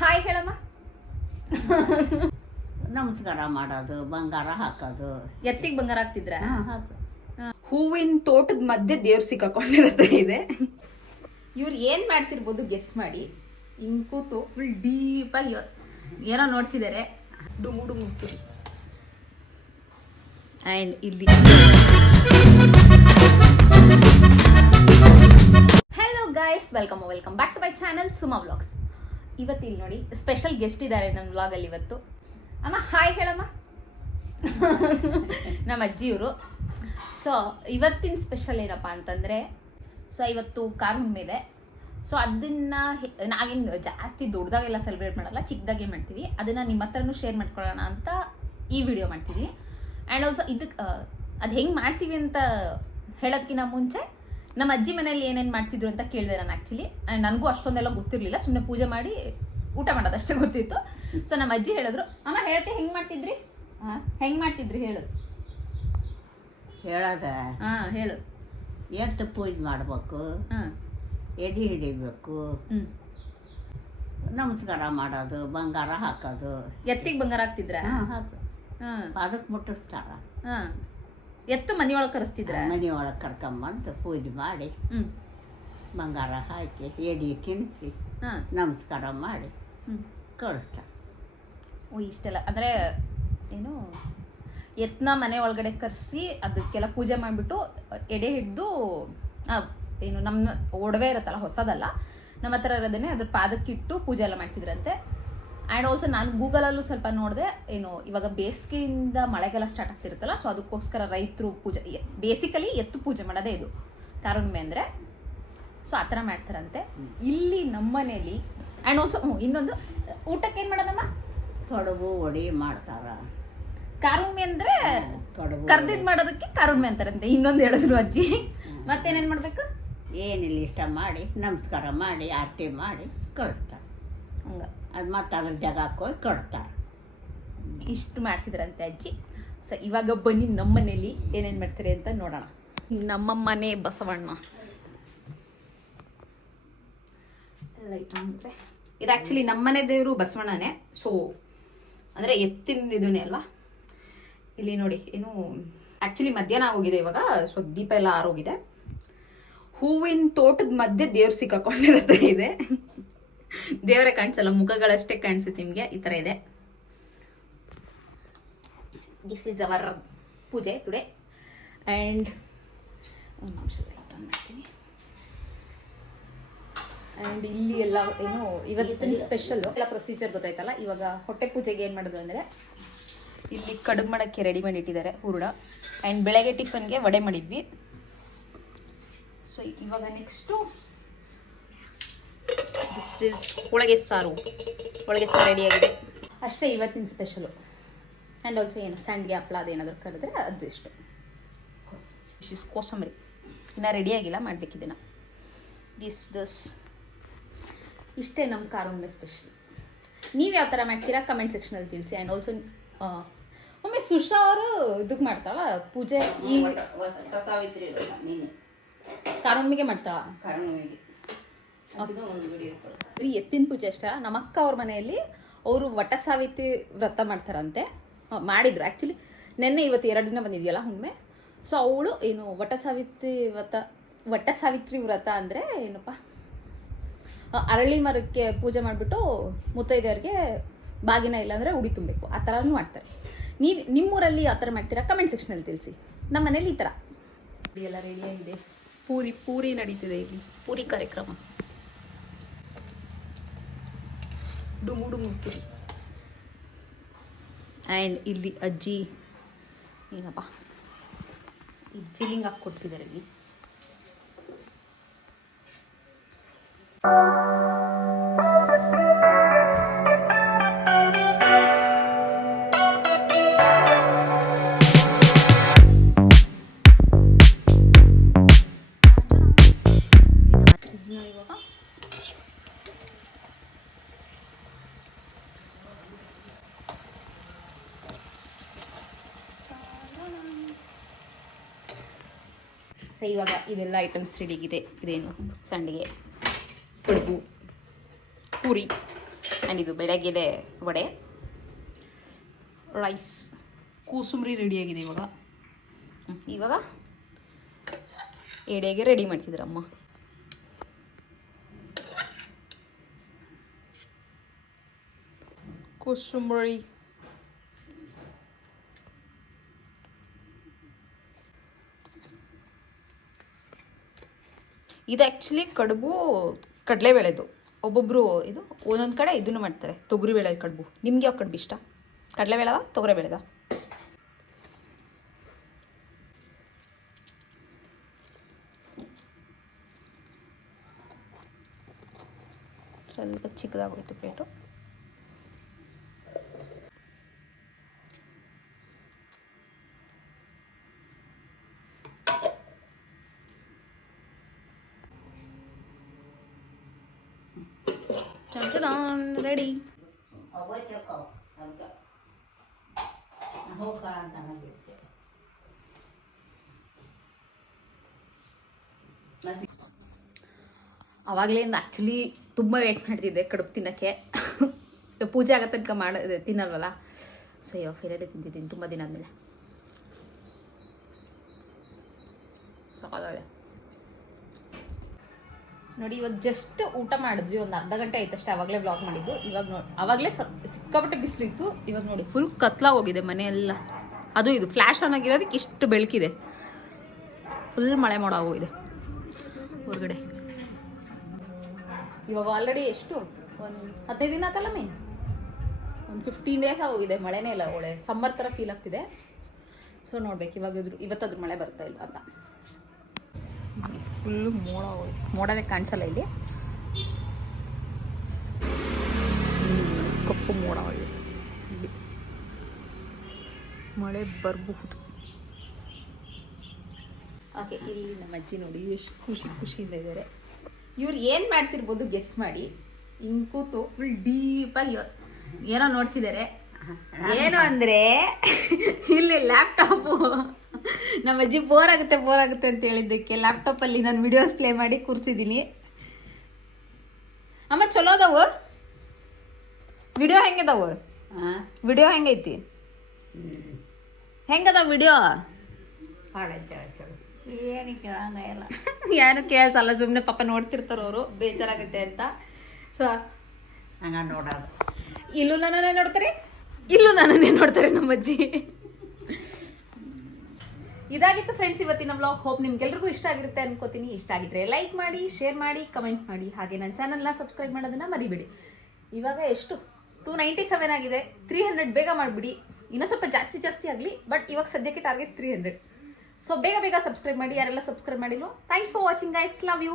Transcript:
Hi ಹೇಳಮ್ಮ. ನಮಸ್ಕಾರ ಮಾಡೋದು, ಬಂಗಾರ ಹಾಕೋದು. ಎತ್ತಿಗೆ ಬಂಗಾರ ಹಾಕ್ತಿದ್ರ? ಹೂವಿನ ತೋಟದ ಮಧ್ಯೆ ದೇವ್ರು ಸಿಕ್ಕಾಕೊಂಡಿರತ್ತೆ ಇದೆ. ಇವ್ರು ಏನ್ ಮಾಡ್ತಿರ್ಬೋದು ಗೆಸ್ ಮಾಡಿ. ಹಿಂಗ್ ಕೂತು ಫುಲ್ ಡೀಪಾಗಿ ಏನೋ ನೋಡ್ತಿದ್ದಾರೆ. ಡುಮು ಡುಮು ಪುರಿ. ಅಂಡ್ ಇಲ್ಲಿ hello guys, welcome back to my channel Suma vlogs. ಇವತ್ತು ಇಲ್ಲಿ ನೋಡಿ ಸ್ಪೆಷಲ್ ಗೆಸ್ಟ್ ಇದ್ದಾರೆ ನನ್ನ ವ್ಲಾಗಲ್ಲಿ ಇವತ್ತು. ಅಮ್ಮ ಹಾಯ್ ಹೇಳಮ್ಮ. ನಮ್ಮ ಅಜ್ಜಿಯವರು. ಸೊ ಇವತ್ತಿನ ಸ್ಪೆಷಲ್ ಏನಪ್ಪ ಅಂತಂದರೆ, ಸೊ ಇವತ್ತು ಕಾರ್ ಹುಣ್ಣಿಮೆ ಇದೆ. ಸೊ ಅದನ್ನು ನಾವೇನು ಜಾಸ್ತಿ ದೊಡ್ಡದಾಗೆಲ್ಲ ಸೆಲೆಬ್ರೇಟ್ ಮಾಡಲ್ಲ, ಚಿಕ್ಕದಾಗೆ ಮಾಡ್ತೀವಿ. ಅದನ್ನು ನಿಮ್ಮ ಹತ್ರನೂ ಶೇರ್ ಮಾಡ್ಕೊಳ್ಳೋಣ ಅಂತ ಈ ವಿಡಿಯೋ ಮಾಡ್ತಿದ್ದೀನಿ. ಆ್ಯಂಡ್ ಆಲ್ಸೋ ಇದಕ್ಕೆ ಅದು ಹೆಂಗೆ ಮಾಡ್ತೀವಿ ಅಂತ ಹೇಳೋದಕ್ಕಿಂತ ಮುಂಚೆ ನಮ್ಮ ಅಜ್ಜಿ ಮನೇಲಿ ಏನೇನು ಮಾಡ್ತಿದ್ರು ಅಂತ ಕೇಳಿದೆ ನಾನು. ಆ್ಯಕ್ಚುಲಿ ನನಗೂ ಅಷ್ಟೊಂದೆಲ್ಲ ಗೊತ್ತಿರಲಿಲ್ಲ, ಸುಮ್ಮನೆ ಪೂಜೆ ಮಾಡಿ ಊಟ ಮಾಡೋದಷ್ಟೇ ಗೊತ್ತಿತ್ತು. ಸೊ ನಮ್ಮ ಅಜ್ಜಿ ಹೇಳಿದ್ರು, ಅಮ್ಮ ಹೇಳ್ತೆ ಹೆಂಗೆ ಮಾಡ್ತಿದ್ರಿ, ಹೆಂಗೆ ಮಾಡ್ತಿದ್ರಿ ಹೇಳು. ಹೇಳದ ಹೇಳು. ಎತ್ತು ಪೂಜೆ ಮಾಡ್ಬೇಕು, ಎಡೆ ಹಿಡಿಬೇಕು, ನಮಸ್ಕಾರ ಮಾಡೋದು, ಬಂಗಾರ ಹಾಕೋದು. ಎತ್ತಿಗೆ ಬಂಗಾರ ಹಾಕ್ತಿದ್ರ? ಅದಕ್ಕೆ ಮುಟ್ಟಿಸ್ತಾರ. ಎತ್ತು ಮನೆಯೊಳಗೆ ಕರೆಸ್ತಿದ್ರ? ಮನೆಯೊಳಗೆ ಕರ್ಕೊಂಬಂದು ಪೂಜೆ ಮಾಡಿ ಬಂಗಾರ ಹಾಕಿ ಎಡೆ ತಿನ್ನಿಸಿ ನಮಸ್ಕಾರ ಮಾಡಿ ಕಳಿಸ್ತಾರೆ. ಓ ಇಷ್ಟೆಲ್ಲ ಅಂದರೆ ಏನು, ಎತ್ತನ್ನ ಮನೆ ಒಳಗಡೆ ಕರೆಸಿ ಅದಕ್ಕೆಲ್ಲ ಪೂಜೆ ಮಾಡಿಬಿಟ್ಟು ಎಡೆ ಹಿಡಿದು ಏನು ನಮ್ಮ ಒಡವೆ ಇರುತ್ತಲ್ಲ, ಹೊಸದಲ್ಲ, ನಮ್ಮ ಹತ್ರ ಇರೋದನ್ನೇ ಅದ್ರ ಪಾದಕ್ಕಿಟ್ಟು ಪೂಜೆ ಎಲ್ಲ ಮಾಡ್ತಿದ್ರಂತೆ. ಆ್ಯಂಡ್ ಆಲ್ಸೋ ನಾನು ಗೂಗಲಲ್ಲೂ ಸ್ವಲ್ಪ ನೋಡಿದೆ, ಏನು ಇವಾಗ ಬೇಸಿಗೆಯಿಂದ ಮಳೆಗೆಲ್ಲ ಸ್ಟಾರ್ಟ್ ಆಗ್ತಿರುತ್ತಲ್ಲ, ಸೊ ಅದಕ್ಕೋಸ್ಕರ ರೈತರು ಪೂಜೆ, ಬೇಸಿಕಲಿ ಎತ್ತು ಪೂಜೆ ಮಾಡೋದೇ ಇದು ಕಾರುಣ್ಣಿಮೆ ಅಂದರೆ. ಸೊ ಆ ಥರ ಮಾಡ್ತಾರಂತೆ ಇಲ್ಲಿ ನಮ್ಮ ಮನೇಲಿ. ಆ್ಯಂಡ್ ಆಲ್ಸೋ ಇನ್ನೊಂದು, ಊಟಕ್ಕೆ ಏನು ಮಾಡೋದಮ್ಮ? ತೊಡಗು ಒಡಿ ಮಾಡ್ತಾರ. ಕಾರುಣ್ಣಿಮೆ ಅಂದರೆ ಕರ್ದಿದ್ದು ಮಾಡೋದಕ್ಕೆ ಕಾರುಣ್ಣಿಮೆ ಅಂತಾರಂತೆ. ಇನ್ನೊಂದು ಹೇಳಿದ್ರು ಅಜ್ಜಿ. ಮತ್ತೇನೇನು ಮಾಡಬೇಕು? ಏನಿಲ್ಲ, ಇಷ್ಟ ಮಾಡಿ ನಮಸ್ಕಾರ ಮಾಡಿ ಆರತಿ ಮಾಡಿ ಕಳಿಸ್ತಾರೆ. ಹಂಗೆ ಅದು ಮತ್ತೆ ಅದ್ರ ಜಾಗಕ್ಕೆ ಹೋಗಿ ಕೊಡ್ತಾರೆ. ಇಷ್ಟು ಮಾಡ್ತಿದ್ರಂತೆ ಅಜ್ಜಿ. ಸೊ ಇವಾಗ ಬನ್ನಿ ನಮ್ಮ ಮನೇಲಿ ಏನೇನು ಮಾಡ್ತಾರೆ ಅಂತ ನೋಡೋಣ. ನಮ್ಮ ಮನೆ ಬಸವಣ್ಣ ಲೈಟ್ ಅಂದರೆ ಇದು ಆ್ಯಕ್ಚುಲಿ ನಮ್ಮನೆ ದೇವರು ಬಸವಣ್ಣನೇ. ಸೊ ಅಂದರೆ ಎತ್ತಿನ ಇದನ್ನೇ ಅಲ್ವಾ. ಇಲ್ಲಿ ನೋಡಿ, ಏನು ಆ್ಯಕ್ಚುಲಿ ಮಧ್ಯಾಹ್ನ ಹೋಗಿದೆ, ಇವಾಗ ಸೊ ದೀಪ ಎಲ್ಲ ಆರೋಗಿದೆ. ಹೂವಿನ ತೋಟದ ಮಧ್ಯೆ ದೇವ್ರು ಸಿಕ್ಕಾಕೊಂಡಿರತ್ತೆ ಇದೆ. ದೇವರೇ ಕಾಣಿಸಲ್ಲ, ಮುಖಗಳಷ್ಟೇ ಕಾಣಿಸುತ್ತೆ ನಿಮಗೆ. ಈ ಥರ ಇದೆ. ದಿಸ್ ಈಸ್ ಅವರ್ ಪೂಜೆ ಟುಡೇ. ಆ್ಯಂಡ್ ಒಂದು ನಿಮಿಷ ಲೈಟ್ ಆನ್ ಮಾಡ್ತೀನಿ. ಆ್ಯಂಡ್ ಇಲ್ಲಿ ಎಲ್ಲ ಏನು ಇವತ್ತಿನ ಸ್ಪೆಷಲ್ಲು ಎಲ್ಲ ಪ್ರೊಸೀಜರ್ ಗೊತ್ತಾಯ್ತಲ್ಲ. ಇವಾಗ ಹೊಟ್ಟೆ ಪೂಜೆಗೆ ಏನು ಮಾಡೋದು ಅಂದರೆ, ಇಲ್ಲಿ ಕಡುಬು ಮಾಡೋಕ್ಕೆ ರೆಡಿ ಮಾಡಿಟ್ಟಿದ್ದಾರೆ ಹೂರಣ. ಆ್ಯಂಡ್ ಬೆಳಗ್ಗೆ ಟಿಫನ್ಗೆ ವಡೆ ಮಾಡಿದ್ವಿ. ಸೊ ಇವಾಗ ನೆಕ್ಸ್ಟು ದಿಸ್ ಇಸ್ ಹೋಳಿಗೆ ಸಾರು ರೆಡಿಯಾಗಿದೆ. ಅಷ್ಟೇ ಇವತ್ತಿನ ಸ್ಪೆಷಲು. ಆ್ಯಂಡ್ ಆಲ್ಸೋ ಏನು ಸಂಡಿಗೆ ಹಪ್ಪಳ ಅದೇನಾದರೂ ಕರೆದ್ರೆ ಅದಿಷ್ಟು. ದಿಸ್ ಕೋಸಂಬರಿ ಇನ್ನೂ ರೆಡಿಯಾಗಿಲ್ಲ, ಮಾಡಬೇಕಿದೆ ನಾವು. ದಿಸ್ ಇಷ್ಟೇ ನಮ್ಮ ಕಾರುಣ್ಣಿಮೆ ಸ್ಪೆಷಲ್. ನೀವು ಯಾವ ಥರ ಮಾಡ್ತೀರಾ ಕಮೆಂಟ್ ಸೆಕ್ಷನಲ್ಲಿ ತಿಳಿಸಿ. ಆ್ಯಂಡ್ ಆಲ್ಸೋ ಒಮ್ಮೆ ಸುಷಾ ಅವರು ಇದಕ್ಕೆ ಮಾಡ್ತಾಳ ಪೂಜೆ, ಈ ಸಾವಿತ್ರಿ ಕಾರುಣ್ಣಿಮೆಗೆ ಮಾಡ್ತಾಳ. ಈ ಎತ್ತಿನ ಪೂಜೆ ಅಷ್ಟೇ. ನಮ್ಮ ಅಕ್ಕ ಅವ್ರ ಮನೆಯಲ್ಲಿ ಅವರು ವಟ ಸಾವಿತ್ರಿ ವ್ರತ ಮಾಡ್ತಾರಂತೆ. ಮಾಡಿದ್ರು ಆ್ಯಕ್ಚುಲಿ ನೆನ್ನೆ ಇವತ್ತು 2 ದಿನ ಬಂದಿದೆಯಲ್ಲ ಹುಣ್ಣಿಮೆ. ಸೊ ಅವಳು ಏನು ವಟ ಸಾವಿತ್ರಿ ವ್ರತ ಅಂದರೆ ಏನಪ್ಪ, ಅರಳಿ ಮರಕ್ಕೆ ಪೂಜೆ ಮಾಡಿಬಿಟ್ಟು ಮುತ್ತೈದೆಯವ್ರಿಗೆ ಬಾಗಿನ ಇಲ್ಲಾಂದರೆ ಉಡಿ ತುಂಬಬೇಕು, ಆ ಥರನೂ ಮಾಡ್ತಾರೆ. ನೀವು ನಿಮ್ಮೂರಲ್ಲಿ ಆ ಥರ ಮಾಡ್ತೀರಾ ಕಮೆಂಟ್ ಸೆಕ್ಷನಲ್ಲಿ ತಿಳಿಸಿ. ನಮ್ಮ ಮನೇಲಿ ಈ ಥರ ಎಲ್ಲ ರೆಡಿಯಾಗಿದೆ. ಪೂರಿ ನಡೀತಿದೆ ಇಲ್ಲಿ, ಪೂರಿ ಕಾರ್ಯಕ್ರಮ. ಡುಮು ಡುಮು ಪೂರಿ. ಆ್ಯಂಡ್ ಇಲ್ಲಿ ಅಜ್ಜಿ ಏನಪ್ಪ ಈ ಫೀಲಿಂಗ್ ಹಾಕಿ ಕೊಡ್ತಿದ್ದಾರೆ ಇಲ್ಲಿ. ಸೊ ಇವಾಗ ಇದೆಲ್ಲ ಐಟಮ್ಸ್ ರೆಡಿಗಿದೆ. ಇದೇನು ಸಂಡಿಗೆ, ಕಡುಬು, ಪೂರಿ, ಆ್ಯಂಡ್ ಇದು ಬೆಳಗ್ಗೆದೆ ವಡೆ. ರೈಸ್ ಕೂಸುಂಬ್ರಿ ರೆಡಿಯಾಗಿದೆ ಇವಾಗ. ಇವಾಗ ಎಡೆಗೆ ರೆಡಿ ಮಾಡ್ತಿದ್ರಮ್ಮ. ಕೂಸುಂಬರಿ ಇದು ಆ್ಯಕ್ಚುಲಿ ಕಡುಬು ಕಡಲೆಬೇಳೆದು. ಒಬ್ಬೊಬ್ಬರು ಇದು ಒಂದೊಂದು ಕಡೆ ಇದನ್ನು ಮಾಡ್ತಾರೆ, ತೊಗರಿಬೇಳೆ ಕಡುಬು. ನಿಮ್ಗೆ ಯಾವ ಕಡುಬು ಇಷ್ಟ? ಕಡಲೆಬೇಳೆದ ತೊಗರಿಬೇಳೆದ? ಸ್ವಲ್ಪ ಚಿಕ್ಕದಾಗೋಯ್ತು ಪ್ಲೇಟು. ರೆಡಿ. ಅವಾಗಲಿಂದ ಆ್ಯಕ್ಚುಲಿ ತುಂಬ ವೇಟ್ ಮಾಡ್ತಿದ್ದೆ ಕಡುಬು ತಿನ್ನೋಕ್ಕೆ. ಪೂಜೆ ಆಗೋ ತನಕ ತಿನ್ನಲ್ವಲ್ಲ, ಸೊ ಇವಾಗ ಫೈನಲಿ ತಿಂತಿದ್ದೀನಿ ತುಂಬ ದಿನ ಆದಮೇಲೆ. ಸಾಕಾಗಿದೆ ನೋಡಿ. ಇವಾಗ ಜಸ್ಟ್ ಊಟ ಮಾಡಿದ್ವಿ, ಒಂದು ಅರ್ಧ ಗಂಟೆ ಆಯ್ತಷ್ಟೇ. ಆವಾಗಲೇ ವ್ಲಾಗ್ ಮಾಡಿದ್ದು. ಇವಾಗ ಆವಾಗಲೇ ಸಿಕ್ಕಾಪಟ್ಟೆ ಬಿಸಿಲಿತ್ತು. ಇವಾಗ ನೋಡಿ ಫುಲ್ ಕತ್ಲಾಗಿ ಹೋಗಿದೆ ಮನೆಯೆಲ್ಲ. ಅದು ಇದು ಫ್ಲ್ಯಾಶ್ ಆನ್ ಆಗಿರೋದಕ್ಕೆ ಇಷ್ಟು ಬೆಳಕಿದೆ. ಫುಲ್ ಮಳೆ ಮೋಡ ಆಗೋಗಿದೆ ಹೊರಗಡೆ. ಇವಾಗ ಆಲ್ರೆಡಿ ಎಷ್ಟು ಒಂದು 15 ದಿನ ಆತಲ್ಲ ಒಂದು 15 ಡೇಸ್ ಆಗೋಗಿದೆ. ಮಳೆನೇ ಇಲ್ಲ, ಒಳ್ಳೆ ಸಮ್ಮರ್ ಥರ ಫೀಲ್ ಆಗ್ತಿದೆ. ಸೊ ನೋಡ್ಬೇಕು ಇವಾಗ ಇವತ್ತಾದ್ರೂ ಮಳೆ ಬರ್ತಾ ಇಲ್ಲ ಅಂತ. ಫುಲ್ಲು ಮೋಡನೇ ಕಾಣಿಸಲ್ಲ ಇಲ್ಲಿ, ಕಪ್ಪು ಮೋಡ ಆಗಿದೆ. ಮಳೆ ಬರಬಹುದು. ಓಕೆ, ಇಲ್ಲಿ ನಮ್ಮ ಅಜ್ಜಿ ನೋಡಿ ಎಷ್ಟು ಖುಷಿಯಿಂದ ಇದ್ದಾರೆ. ಇವ್ರು ಏನು ಮಾಡ್ತಿರ್ಬೋದು ಗೆಸ್ ಮಾಡಿ. ಹಿಂಗೆ ಕೂತು ಫುಲ್ ಡೀಪಾಗಿ ಏನೋ ನೋಡ್ತಿದ್ದಾರೆ. ಏನು ಅಂದರೆ ಇಲ್ಲಿ ಲ್ಯಾಪ್ಟಾಪು ನಮ್ಮ ಅಜ್ಜಿ ಬೋರ್ ಆಗುತ್ತೆ ಅಂತ ಹೇಳಿದ್ದಕ್ಕೆ ಲ್ಯಾಪ್ಟಾಪಲ್ಲಿ ನಾನು ವಿಡಿಯೋಸ್ ಪ್ಲೇ ಮಾಡಿ ಕೂರಿಸಿದ್ದೀನಿ. ಅಮ್ಮ ಚಲೋ ಅದಾವು ವಿಡಿಯೋ? ಹೆಂಗದಾವು ವಿಡಿಯೋ? ಹೆಂಗೈತಿ? ಹೆಂಗದ ವಿಡಿಯೋ? ಏನು ಕೇಳಿಸಲ್ಲ, ಸುಮ್ಮನೆ ಪಾಪ ನೋಡ್ತಿರ್ತಾರ ಅವರು, ಬೇಜಾರಾಗುತ್ತೆ ಅಂತ. ಸೊ ಹಂಗ ನೋಡೋದು. ಇಲ್ಲೂ ನನ್ನನ್ನೇ ನೋಡ್ತಾರೆ, ಇಲ್ಲೂ ನನ್ನನ್ನೇ ನೋಡ್ತಾರೆ ನಮ್ಮ ಅಜ್ಜಿ. ಇದಾಗಿತ್ತು ಫ್ರೆಂಡ್ಸ್ ಇವತ್ತಿನ ವ್ಲಾಗ್. ಹೋಪ್ ನಿಮ್ಗೆಲ್ರಿಗೂ ಇಷ್ಟ ಆಗಿರುತ್ತೆ ಅನ್ಕೋತೀನಿ. ಇಷ್ಟ ಆಗಿದ್ರೆ ಲೈಕ್ ಮಾಡಿ, ಶೇರ್ ಮಾಡಿ, ಕಮೆಂಟ್ ಮಾಡಿ. ಹಾಗೆ ನನ್ನ ಚಾನಲ್ನ ಸಬ್ಸ್ಕ್ರೈಬ್ ಮಾಡೋದನ್ನ ಮರಿಬೇಡಿ. ಇವಾಗ ಎಷ್ಟು 297 ಆಗಿದೆ. 300 ಬೇಗ ಮಾಡಿಬಿಡಿ. ಇನ್ನೂ ಸ್ವಲ್ಪ ಜಾಸ್ತಿ ಆಗಲಿ, ಬಟ್ ಇವಾಗ ಸದ್ಯಕ್ಕೆ ಟಾರ್ಗೆಟ್ 300. ಸೊ ಬೇಗ ಸಬ್ಸ್ಕ್ರೈಬ್ ಮಾಡಿ ಯಾರೆಲ್ಲ ಸಬ್ಸ್ಕ್ರೈಬ್ ಮಾಡಿಲ್ಲ. Thanks for watching guys, love you.